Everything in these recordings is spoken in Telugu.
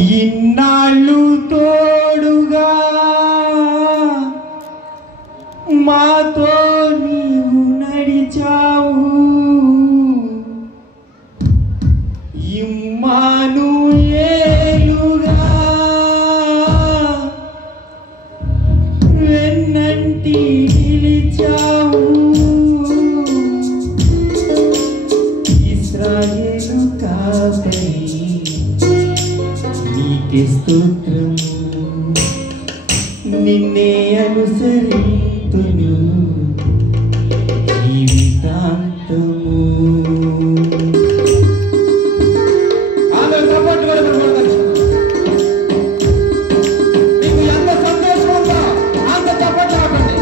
ఇన్నాళ్ళు తోడుగా మాతో నీవు నడిచావు, ఇమ్మానుయేలుగా వెన్నంటి నిలిచావు. ఇశ్రాయేలు కాపరి నీకే స్తోత్రము, నిన్నే అనుసరింతును జీవితాంతము. నీకు ఎంత సంతోషం ఉందో అంత చప్పట్లు ఆపండి.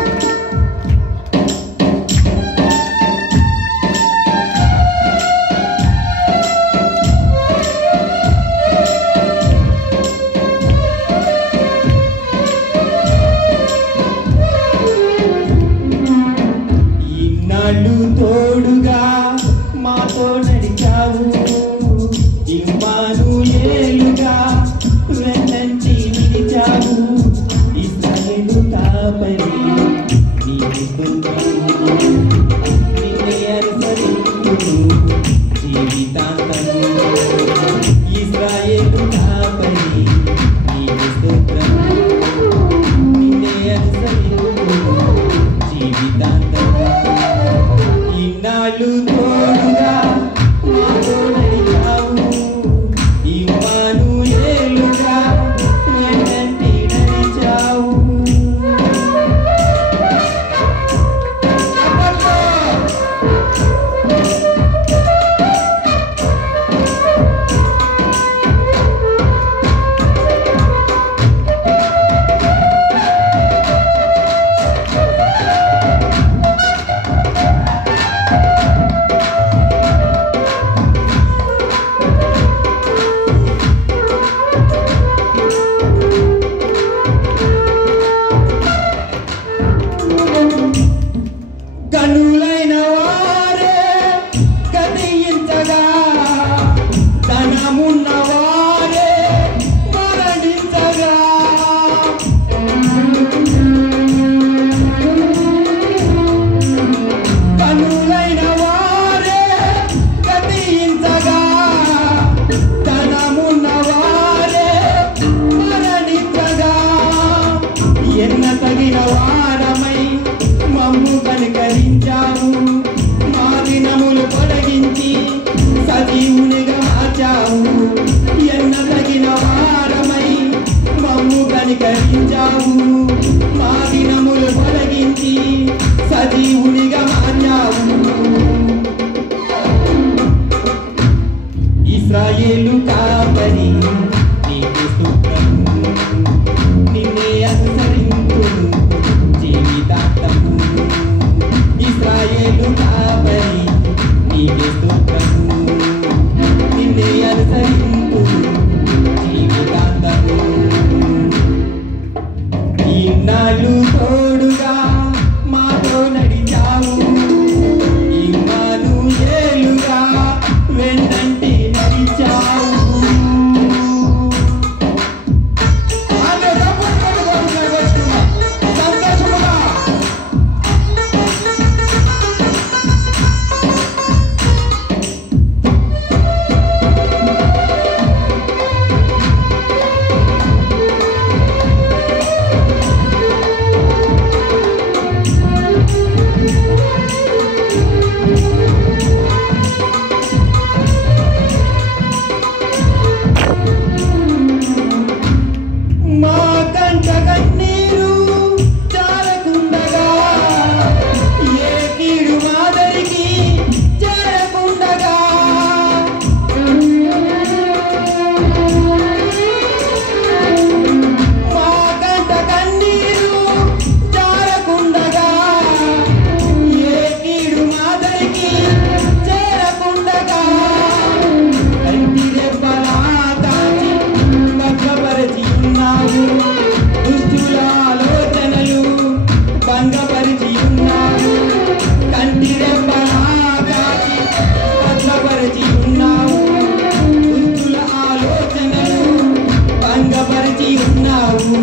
భంగపరిచి ఉన్నావు.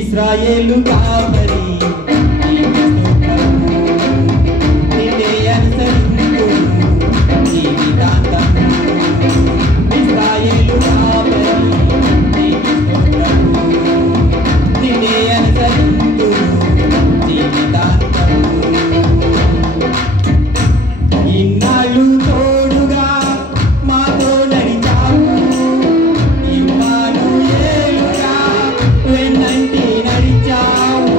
ఇశ్రాయేలు కాపరి నిన్నే అనుసరించు జీవితాంతం. ఇశ్రాయేలు కాపరి నిన్నే అనుసరించు జీవితాంతం. ఇన్నాళ్ళు తోడుగా మాతో నడిచావు, ఇమ్మానుయేలుగా వెన్నంటి నడిచావు.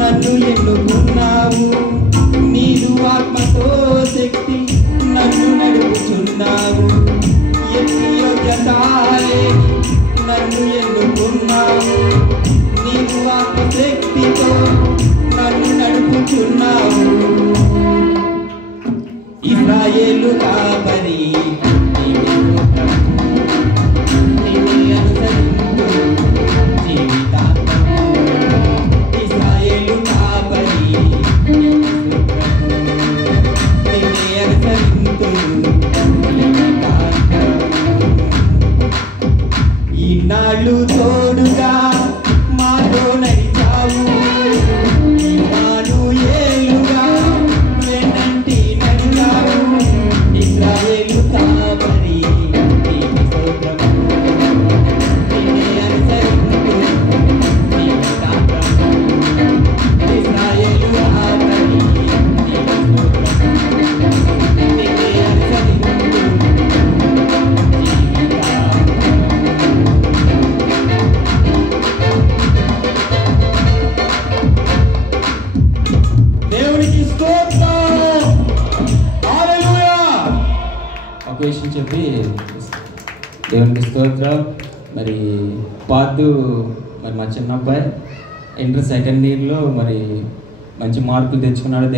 నన్ను ఎన్నుకున్నావు, నీదు ఆత్మతో శక్తి నన్ను నడుపుచున్నావు. నన్ను ఎన్నుకున్నావు, నీదు ఆత్మశక్తితో నన్ను నడుపుచున్నావు. ఇశ్రాయేలు కాపరి ఇన్నాళ్ళు తోడుగా మాతో నడిచావు, ఇమ్మానుయేలుగా వెన్నంటి నడిచావు. ఇశ్రాయేలు కాపరి నీకు స్తోత్రము, నిన్నే అనుసరించు జీవితాంతం. ఇశ్రాయేలు కాపరి నీకు స్తోత్రము, నిన్నే అనుసరించు ఒక విషయం చెప్పి దేవునికి స్తోత్రం. మరి పాతు మరి మా చిన్న అబ్బాయి ఇంటర్ సెకండ్ ఇయర్లో మరి మంచి మార్కులు తెచ్చుకున్నాడు.